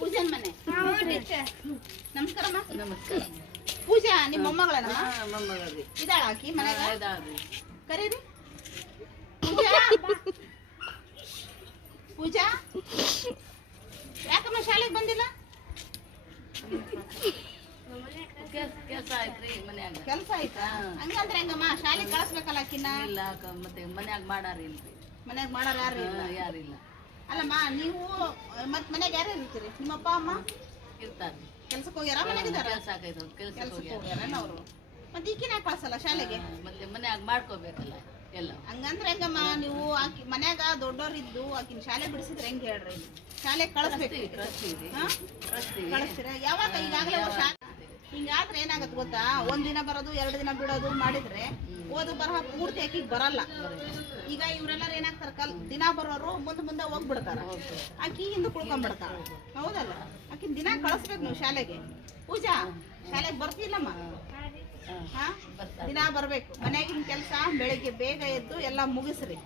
ಪೂಜನ್ ಮನೆ. ನಮಸ್ಕಾರಮ್ಮ ನಮಸ್ಕಾರ ಪೂಜಾ ನಿಮ್ಮ ಮೊಮ್ಮಗಳ್ರಿ. ಇದಾಳ ಆಕಿ ಮನೆಗ ಕರೀರಿ. ಪೂಜಾ ಪೂಜಾ. ಯಾಕಮ್ಮ ಶಾಲೆಗೆ ಬಂದಿಲ್ಲ? ಕೆಲ್ಸ ಮನ್ಯಾಗ. ಆಯ್ತಾ. ಹಂಗಂದ್ರೆ ಹೆಂಗಮ್ಮ? ಶಾಲೆಗೆ ಕಳಿಸ್ಬೇಕಲ್ಲ ಆಕಿನ? ಇಲ್ಲ ಮತ್ತೆ ಮನ್ಯಾಗ ಮಾಡಾರಿ ಇಲ್ರಿ. ಮನೆಗೆ ಯಾರಿಲ್ಲ ಯಾರು ಇಲ್ಲ? ಹಾ, ಯಾರಿಲ್ಲ ಅಲ್ಲಮ್ಮ ನೀವು ಮತ್ ಮನೆಗೆ ಯಾರು ಇರ್ತೀರಿ? ನಿಮ್ಮಪ್ಪ ಅಮ್ಮ? ಇರ್ತಾರೆ. ಕೆಲ್ಸಕ್ಕೆ ಹೋಗ್ಯಾರ? ಮನೆಗಿದಾರ ಇದ್ದಾರೆ? ಆಕೈತೆ ಕೆಲ್ಸಕ್ಕೆ ಹೋಗ್ಯಾರ. ಅವರು. ಮತ್ತೆ ಈಕಿನ ಕಳ್ಸಲ್ಲ ಶಾಲೆಗೆ? ಮತ್ತೆ ಮನ್ಯಾಗ ಮಾಡ್ಕೋಬೇಕಲ್ಲ ಎಲ್ಲ. ಹಂಗಂದ್ರೆ ಹೆಂಗಮ್ಮ ನೀವು ಆಕಿ ಮನ್ಯಾಗ ದೊಡ್ಡೋರಿದ್ದು ಆಕಿನ ಶಾಲೆ ಬಿಡಿಸಿದ್ರೆ ಹೆಂಗ್ ಹೇಳ್ರಿ? ಶಾಲೆ ಕಳಿಸ್ಬೇಕು. ಕಳಿಸ್ತೀರಾ? ಯಾವಾಗ ಈಗಾಗಲೇ ವರ್ಷ ಹಿಂಗಾದ್ರೆ ಏನಾಗತ್ತೆ ಗೊತ್ತಾ? ಒಂದ್ ದಿನ ಬರೋದು, ಎರಡು ದಿನ ಬಿಡೋದು ಮಾಡಿದ್ರೆ ಓದು ಬರಹ ಪೂರ್ತಿ ಆಕಿಗೆ ಬರಲ್ಲ. ಈಗ ಇವರೆಲ್ಲರೂ ಏನಾಗ್ತಾರ, ಕಲ್ ದಿನ ಬರೋರು ಮುಂದೆ ಮುಂದೆ ಹೋಗ್ಬಿಡ್ತಾರ. ಆಕಿ ಹಿಂದೆ ಕುಳ್ಕೊಂಡ್ಬಿಡ್ತಾರ ಹೌದಲ್ಲ? ಆಕಿನ ದಿನ ಕಳಿಸ್ಬೇಕು ನಾವು ಶಾಲೆಗೆ. ಪೂಜಾ, ಶಾಲೆಗೆ ಬರ್ತಿಲ್ಲಮ್ಮ ದಿನ ಬರ್ಬೇಕು. ಮನ್ಯಾಗಿನ ಕೆಲಸ ಬೆಳಿಗ್ಗೆ ಬೇಗ ಎದ್ದು ಎಲ್ಲ ಮುಗಿಸ್ರಿ.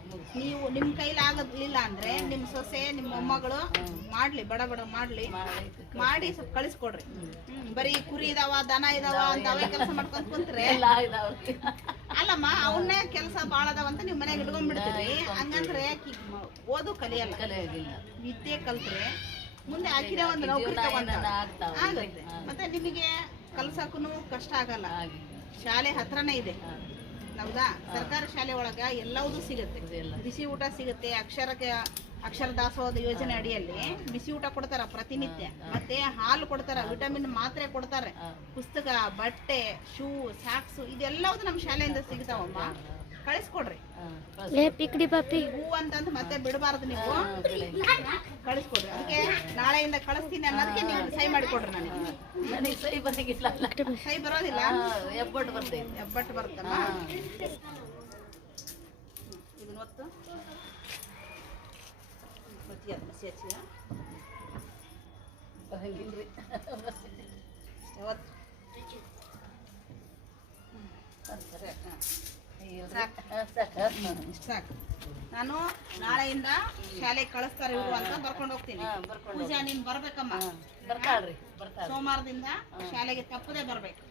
ನೀವು ನಿಮ್ ಕೈಲಿ ಆಗದ್ಲಿಲ್ಲ ಅಂದ್ರೆ ನಿಮ್ ಸೊಸೆ ನಿಮ್ಮ ಮೊಮ್ಮಗಳು ಮಾಡ್ಲಿ ಬಡ ಬಡ ಮಾಡ್ಲಿ. ಮಾಡಿ ಸ್ವಲ್ಪ ಕಳಿಸ್ಕೊಡ್ರಿ. ಬರೀ ಕುರಿ ಇದಾವ ದನ ಇದಾವ ಅಂತ ಅವೇ ಕೆಲಸ ಮಾಡ್ಕೊಂಡ್ ಕುಂತ್ರೆ. ಅಲ್ಲಮ್ಮ ಅವನ್ನೇ ಕೆಲಸ ಬಾಳ ಅದಾವ ಅಂತ ನಿಮ್ ಮನೆಗೆ ಇಟ್ಕೊಂಡ್ಬಿಡ್ತೀರಿ. ಹಂಗಂದ್ರೆ ಓದು ಕಲಿಯಲ್ಲ. ವಿದ್ಯೆ ಕಲ್ತ್ರೆ ಮುಂದೆ ಆಕಿನ ಒಂದು ನೌಕರಿ ಮತ್ತೆ ನಿಮಗೆ ಕಲ್ಸಕ್ಕೂ ಕಷ್ಟ ಆಗಲ್ಲ. ಶಾಲೆ ಹತ್ರನೇ ಇದೆ. ಹೌದಾ? ಸರ್ಕಾರಿ ಶಾಲೆ ಒಳಗ ಎಲ್ಲವೂ ಸಿಗುತ್ತೆ. ಬಿಸಿ ಊಟ ಸಿಗುತ್ತೆ. ಅಕ್ಷರಕ್ಕೆ, ಅಕ್ಷರ ದಾಸೋಹದ ಯೋಜನೆ ಅಡಿಯಲ್ಲಿ ಬಿಸಿ ಊಟ ಕೊಡ್ತಾರ ಪ್ರತಿನಿತ್ಯ. ಮತ್ತೆ ಹಾಲು ಕೊಡ್ತಾರ, ವಿಟಮಿನ್ ಮಾತ್ರೆ ಕೊಡ್ತಾರೆ. ಪುಸ್ತಕ, ಬಟ್ಟೆ, ಶೂ, ಸಾಕ್ಸ್, ಇದೆಲ್ಲವೂ ನಮ್ಮ ಶಾಲೆಯಿಂದ ಸಿಗ್ತಾವಮ್ಮ. ಕಳಿಸ್ಕೊಡ್ರಿ. ಪಿಕ್ಡಿ ಪಾಪಿ. ಹೂ ಅಂತಂದು ಮತ್ತೆ ಬಿಡಬಾರ್ದು ನೀವು. ಕಳಿಸ್ಕೊಡ್ರಿ. ಅದಕ್ಕೆ ನಾಳೆಯಿಂದ ಕಳಿಸ್ತೀನಿ ಅನ್ನೋದಕ್ಕೆ ನೀವು ಸಹಿ ಮಾಡಿ ಕೊಡ್ರಿ ನನಗೆ ನನಗೆ ಸಹಿ ಸೈ ಬರೋದಿಲ್ಲ? ಎಬ್ಬಟ್ಟು ಬರ್ತೈತಿ ಎಬ್ಬಟ್ಟು ಬರುತ್ತಮ್ಮ ಹಾ. ಇದನ್ನ ಒತ್ತು. ಒತ್ತಿ ಅದು ಮಸಿ ಯಾವತ್ತು ಸರಿ ಹಾಂ ಸಾಕು. ನಾನು ನಾಳೆಯಿಂದ ಶಾಲೆಗೆ ಕಳಿಸ್ತಾರೆ ಇವರು ಅಂತ ಬರ್ಕೊಂಡು ಹೋಗ್ತೀನಿ. ಪೂಜಾ ನೀನ್ ಬರ್ಬೇಕಮ್ಮ. ಹಾ, ಬರ್ತಾಳ್ರಿ ಸೋಮವಾರದಿಂದ ಶಾಲೆಗೆ ತಪ್ಪದೇ ಬರ್ಬೇಕು.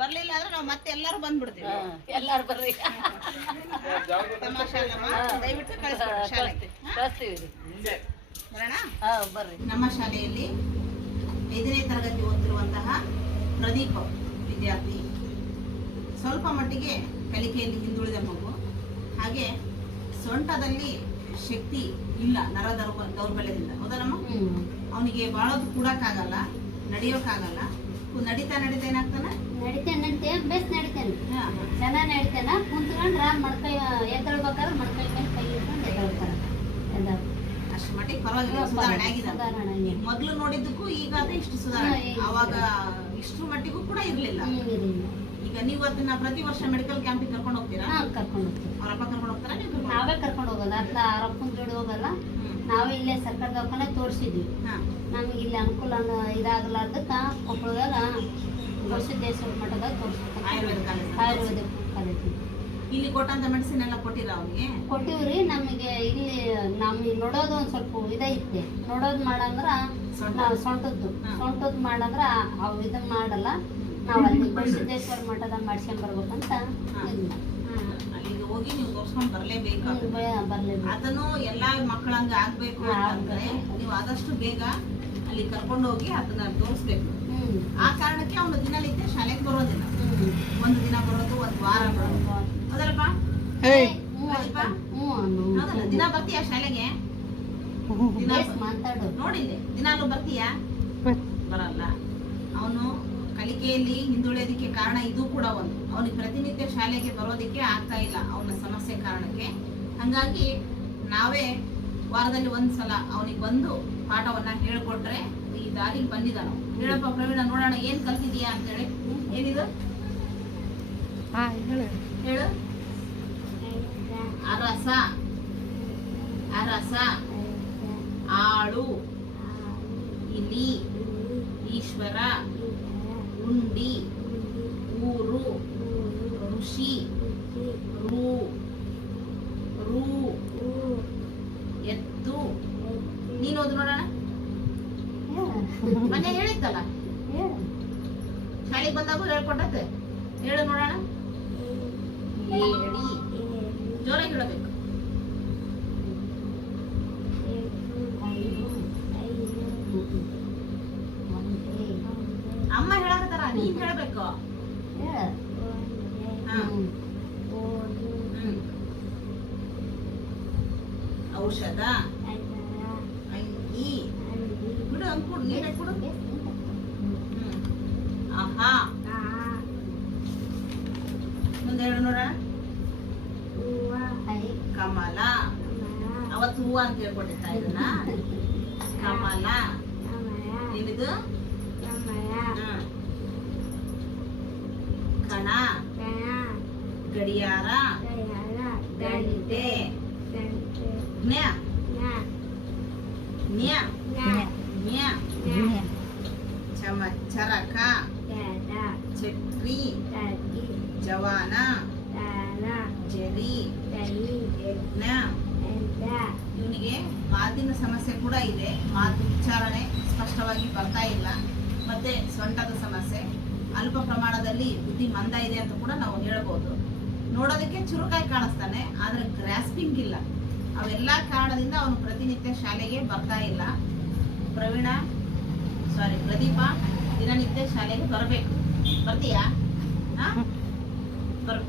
ಬರ್ಲಿಲ್ಲ ಅಂದ್ರೆ ನಾವು ಮತ್ತೆ ಎಲ್ಲರೂ ಬಂದ್ಬಿಡ್ತೀವಿ. ಎಲ್ಲಾರು ಬರ್ರಿ. ತಮಾಷೆ ಅಲ್ಲಮ್ಮ. ದಯವಿಟ್ಟು ಕಳಿಸ್ಕೊಡಿ ಶಾಲೆಗೆ? ಕಳಿಸ್ತೀವಿ. ಬರೋಣ? ಬರ್ರಿ. ನಮ್ಮ ಶಾಲೆಯಲ್ಲಿ ಐದನೇ ತರಗತಿ ಓದ್ತಿರುವಂತಹ ಪ್ರದೀಪ್ ವಿದ್ಯಾರ್ಥಿ. ಸ್ವಲ್ಪ ಮಟ್ಟಿಗೆ ಕಲಿಕೆಯಲ್ಲಿ ಹಿಂದುಳಿದ ಮಗು. ಹಾಗೆ ಸೊಂಟದಲ್ಲಿ ಶಕ್ತಿ ಇಲ್ಲ ನರ ದೌರ್ಬ- ದೌರ್ಬಲ್ಯದಿಂದ. ಹೌದಲ್ಲಮ್ಮ ಅವನಿಗೆ ಬಾಳೋದು ಕೂಡಕ್ಕಾಗಲ್ಲ ನಡೆಯೋಕ್ಕಾಗಲ್ಲ. ನಡಿತಾ ನಡೀತಾ ನಡೀತಾ ಏನಾಗ್ತಾನೆ? ನಡಿತೇನೆ ನಡಿತೇನೆ ಬೇಸ್ ನಡಿತೇನೆ. ಚೆನ್ನಾಗಿ ನಡಿತಾನ ಕುಂತ್ಕೊಂಡ್ರ ಮಡ್ಕೈ ಎದ್ದೇಳ್ಬೇಕಾದ್ರೆ ಮಡ್ಕೈ ಮೇಲೆ ಕೈ ಇಟ್ಕೊಂಡು ಎದ್ದೇಳ್ತಾರ. ಎದ್ದೇಳ್- ಅಷ್ಟ್ ಮಟ್ಟಿಗೆ ಪರವಾಗಿಲ್ಲ ಸುಧಾರಣೆ ಆಗಿದೆ. ಮೊದ್ಲು ನೋಡಿದ್ದಕ್ಕೂ ಈಗ ಅದೇ ಇಷ್ಟು ಸುಧಾರಣೆ. ಅವಾಗ ಇಷ್ಟು. ಮಟ್ಟಿಗೂ ಕೂಡ ಇರ್ಲಿಲ್ಲ. ಈಗ ನೀವು ಅದನ್ನ ಪ್ರತಿ ವರ್ಷ ಮೆಡಿಕಲ್ ಕ್ಯಾಂಪಿಗೆ ಕರ್ಕೊಂಡು ಹೋಗ್ತೀರಾ? ಕರ್ಕೊಂಡು ಹೋಗ್ತೀವಿ. ಅವ್ರ ಅಪ್ಪ ಕರ್ಕೊಂಡು ಹೋಗ್ತಾರಾ ನೀವು ಕರ್ಕೊಂಡು ನಾವೇ ಕರ್ಕೊಂಡು ಹೋಗೋದು. ಅತ್ಲ ಅರಪ್ಪನ ಜೋಡಿ ಹೋಗಲ್ಲ. ನಾವೇ ಇಲ್ಲೇ ಸರ್ಕಾರ ದವಾಖಾನೆ ತೋರಿಸಿದ್ವಿ. ಹಾ. ನಮಗೆ ಇಲ್ಲಿ ಅನುಕೂಲ ಅನ್ನ- ಇದಾಗಲಾರ್ದಕ್ಕ ಕೊಪ್ಪಳದಾಗ ಗವಿಸಿದ್ದೇಶ್ವರ ಮಠದಾಗ ತೋರಿಸ್ಬೇಕು ಆಯುರ್ವೇದ ಕಾಲೇಜ್. ಆಯುರ್ವೇದಿಕ್ ಕಾಲೇಜ್. ಇಲ್ಲಿ ಕೊಟ್ಟಂತ ಮೆಡಿಸಿನ್ ಎಲ್ಲ ಕೊಟ್ಟಿರ ಅವನಿಗೆ ಕೊಟ್ಟಿವ್ರಿ ನಮಗೆ ಇಲ್ಲಿ ನಮ್ಗೆ ನೋಡೋದು ಒಂದ್ ಸ್ವಲ್ಪ ಇದೈತೆ ನೋಡೋದು ಮಾಡಂದ್ರ ಸೊಂಟ? ನಾವು ಸೊಂಟದ್ದು. ಹಾ. ಸೊಂಟದ್ ಮಾಡಂದ್ರ ಅವು ಇದನ್ನ ಮಾಡಲ್ಲ. ನಾವು ಅಲ್ಲಿ ಗವಿಸಿದ್ದೇಶ್ವರ ಮಠದಾಗ ಮಾಡ್ಸ್ಕೊಂಡ್ ಬರ್ಬೇಕಂತ ಹಾ. ಇಲ್ಲ ಅಲ್ಲಿಗೆ ಹೋಗಿ ನೀವು ತೋರ್ಸ್ಕೊಂಡ್ ಬರ್ಲೇಬೇಕು ಬರ್ಲೇಬೇಕು. ಅದನ್ನು ಎಲ್ಲಾ ಮಕ್ಕಳಂಗ ಆಗ್ಬೇಕು ಅಂದ್ರೆ ಅಂತಂದ್ರೆ ನೀವು ಆದಷ್ಟು ಬೇಗ ಅಲ್ಲಿ ಕರ್ಕೊಂಡು ಹೋಗಿ ಅದನ್ನ ತೋರಿಸ್ಬೇಕು. ಹ್ಮ್. ಆ ಕಾರಣಕ್ಕೆ ಅವನು ದಿನನಿತ್ಯ ಶಾಲೆಗೆ ಬರೋದಿಲ್ಲ ಹ್ಮ್. ಒಂದು ದಿನ ಬರೋದು ಒಂದ್ ವಾರ ಬರೋದು. ಹೌದಲ್ಲಪ್ಪ? ದಿನ ಬರ್ತೀಯಾ ಶಾಲೆಗೆ? ನೋಡಿಲ್ಲಿ ದಿನಾಲು ಬರ್ತೀಯಾ? ಬರಲ್ಲ. ಅವನು ಕಲಿಕೆಯಲ್ಲಿ ಹಿಂದುಳಿಯೋದಕ್ಕೆ ಕಾರಣ ಇದು ಕೂಡ ಒಂದು. ಅವನಿಗೆ ಪ್ರತಿನಿತ್ಯ ಶಾಲೆಗೆ ಬರೋದಕ್ಕೆ ಆಗ್ತಾ ಇಲ್ಲ ಅವನ ಸಮಸ್ಯೆ ಕಾರಣಕ್ಕೆ. ಹಂಗಾಗಿ ನಾವೇ ವಾರದಲ್ಲಿ ಒಂದ್ಸಲ ಅವನಿಗೆ ಬಂದು ಪಾಠವನ್ನ ಹೇಳ್ಕೊಟ್ರೆ ಈ ದಾರಿಗೆ ಬಂದಿದ್ದಾನು ಹೇಳಪ್ಪ ಪ್ರವೀಣ ನೋಡೋಣ ಏನ್ ಕಲ್ತಿದೀಯಾ ಅಂತೇಳಿ. ಏನಿದು? ಹೇಳು. ಅರಸ. ಅರಸ. ಆಳು. ಇಲಿ. ಈಶ್ವರ. ಉಂಡಿ ಊರು ಋಷಿ ರೂ ರೂ ಎತ್ತು. ನೀನು ಓದು ನೋಡೋಣ? ಮನೆ ಹೇಳಿತ್ತಲ್ಲ? ಹೇಳು ಶಾಲೆಗೆ ಬಂದಾಗ ಹೇಳ್ಕೊಟ್ಟ ಹೇಳು ನೋಡೋಣ. ಔಷಧ ಅಂಗಿ ಬಿಡು ಅಂಕುಡು ನೀನೇ ಕೊಡು ಹ್ಮ್ ಆಹಾ ಮುಂದೆ ಹೇಳು ನೋಡೋಣ ಕಮಲ ಅವತ್ತು ಹೂವ ಅಂತ ಹೇಳ್ಕೊಟ್ಟಿದ್ದ ಇದನ್ನ ಕಮಲ ಏನಿದು ಹ್ಮ್. ಕಣ ಗಡಿಯಾರ ಗಂಟೆ ಜ್ಞ ನ್ಯ ನ್ಯ ಚಮ ಚರಕ ಚಕ್ರಿ ಜವಾನ ಜರಿ ಯಜ್ಞ ಇವನಿಗೆ ಮಾತಿನ ಸಮಸ್ಯೆ ಕೂಡ ಇದೆ. ಮಾತು ಉಚ್ಚಾರಣೆ ಸ್ಪಷ್ಟವಾಗಿ ಬರ್ತಾ ಇಲ್ಲ. ಮತ್ತೆ ಸೊಂಟದ ಸಮಸ್ಯೆ. ಅಲ್ಪ ಪ್ರಮಾಣದಲ್ಲಿ ಬುದ್ಧಿ ಮಂದ ಇದೆ ಅಂತ ಕೂಡ ನಾವು ಹೇಳ್ಬೋದು. ನೋಡೋದಕ್ಕೆ ಚುರುಕಾಗಿ ಕಾಣಿಸ್ತಾನೆ ಆದ್ರೆ ಗ್ರಾಸ್ಪಿಂಗ್ ಇಲ್ಲ. ಅವೆಲ್ಲ ಕಾರಣದಿಂದ ಅವನು ಪ್ರತಿನಿತ್ಯ ಶಾಲೆಗೆ ಬರ್ತಾ ಇಲ್ಲ. ಪ್ರವೀಣ ಸಾರಿ ಪ್ರದೀಪ ದಿನನಿತ್ಯ ಶಾಲೆಗೆ ಬರಬೇಕು. ಬರ್ತೀಯಾ?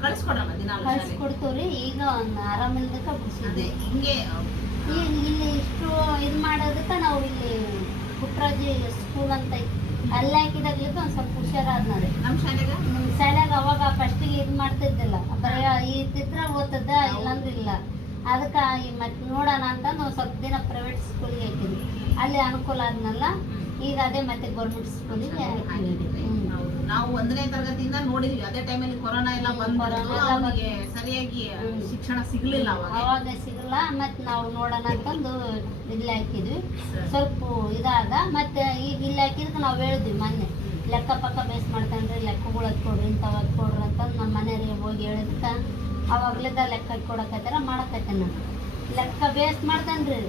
ಕಳಿಸ್ಕೊಡಮ್ಮ ದಿನ ಕಳ್ಸಿಕೊಡ್ತೀವ್ರಿ ಈಗ ಒಂದು ಆರಾಮಿಲ್ದಕ್ಕ ಅದೇ ಹಿಂಗೆ ಇಲ್ಲಿ ಇಷ್ಟು ಇದು ಮಾಡೋದಕ್ಕ ನಾವು ಇಲ್ಲಿ ಪುಟ್ರಾಜಿ ಸ್ಕೂಲ್ ಅಂತ ಐತಿ ಅಲ್ಲಿ ಹಾಕಿದಾಗ್ಲಿಕ್ಕೆ ಒಂದು ಸ್ವಲ್ಪ ಹುಷಾರಾದ ನೋಡಿ. ನಮ್ಮ ಶಾಲೆಗೆ? ನಿಮ್ಮ ಶಾಲೆಗೆ ಅವಾಗ ಫಸ್ಟಿಗೆ ಇದು ಮಾಡ್ತಿದ್ದಿಲ್ಲ. ಬರೀ ಈ ಚಿತ್ರ ಓದ್ತದ ಇಲ್ಲಂದಿಲ್ಲ ಇಲ್ಲ. ಅದಕ್ಕೆ ಮತ್ತೆ ನೋಡೋಣ ಅಂತಂದು ಒಂದು ಸ್ವಲ್ಪ ದಿನ ಪ್ರೈವೇಟ್ ಸ್ಕೂಲಿಗೆ ಹಾಕಿದ್ವಿ. ಅಲ್ಲಿ ಅನುಕೂಲ ಆದ್ನಲ್ಲ ಈಗ ಅದೇ ಮತ್ತೆ ಗೌರ್ಮೆಂಟ್ ಸ್ಕೂಲಿಗೆ ಹಾಕಿದ್ರಿ. ನಾವು ಒಂದನೇ ತರಗತಿಯಿಂದ ನೋಡಿದ್ವಿ. ಅದೇ ಟೈಮಲ್ಲಿ ಕೊರೋನಾ ಎಲ್ಲ ಬಂದ್ಬಿಟ್ಟು ಅವನಿಗೆ ಸರಿಯಾಗಿ ಶಿಕ್ಷಣ ಸಿಗ್ಲಿಲ್ಲ ಅವಾಗ. ಸಿಗಲ್ಲ ಮತ್ತೆ ನಾವು ನೋಡೋಣ ಅಂತಂದು ಇಲ್ಲಿ ಹಾಕಿದ್ವಿ. ಸ್ವಲ್ಪ ಇದಾದ. ಮತ್ತೆ ಈಗ ಇಲ್ಲಿ ಹಾಕಿದ್ಕೆ ನಾವು ಹೇಳಿದ್ವಿ ಮೊನ್ನೆ. ಲೆಕ್ಕ ಪಕ್ಕ ಬೇಸ್ ಮಾಡ್ತಾನ್ರಿ ಲೆಕ್ಕಗಳು ಹತ್ಕೊಡ್ರಿ ಕೊಡ್ರಿ ಹತ್ಕೊಡ್ರಿ ಹತ್ ಕೊಡ್ರಿ ಅಂತಂದು ನಮ್ಮ ಮನೆಯವ್ರಿಗೆ ಹೋಗಿ ಹೇಳಿದ್ಕ ಅವಾಗ್ಲಿದ್ದ ಲೆಕ್ಕ ಕೊಡಕತ್ತಾರ ಮಾಡಕತ್ತೆ ನಾನು ಲೆಕ್ಕ ಬೇಸ್ ಮಾಡ್ತಾನ್ರಿ.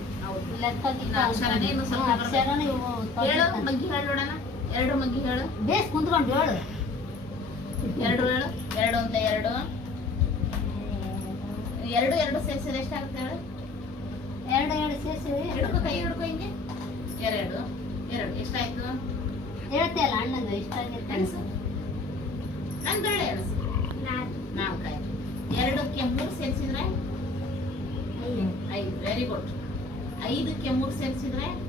ಲೆಕ್ಕ ಅಕ್ಷರ ನೀವು ಅಕ್ಷರನೇ ಎರಡು ಮಗ್ಗಿ ಹೇಳು. ಬೇಸ್ ಕುಂತ್ಕೊಂಡು ಹೇಳು. ಎರಡು ಹೇಳು. ಎರಡು ಅಂತ ಎರಡು. ಎರಡು ಎರಡು ಸೇರಿಸಿದ್ರೆ ಎಷ್ಟಾಗುತ್ತೆ ಹೇಳು? ಎರಡು ಎರಡು ಸೇರ್ಸಿದ್ರೆ ಎರಡು ಕೈ ಹಿಡ್ಕೊ ಹಿಂಗೆ. ಎರಡು ಎರಡು. ಎಷ್ಟಾಯ್ತು? ಹೇಳ್ತೀಯಲ್ಲ ಅಣ್ಣಂದು ಇಷ್ಟ ಆಗೈತೆ ಎಣಸು. ಎರಡು ನಾಲ್ಕು. ನಾಲ್ಕಾಯ್ತು ಎರಡಕ್ಕೆ ಮೂರು ಸೇರಿಸಿದ್ರೆ? ಐದು. ವೆರಿ ಗುಡ್ ಐದಕ್ಕೆ ಮೂರು ಸೇರಿಸಿದ್ರೆ?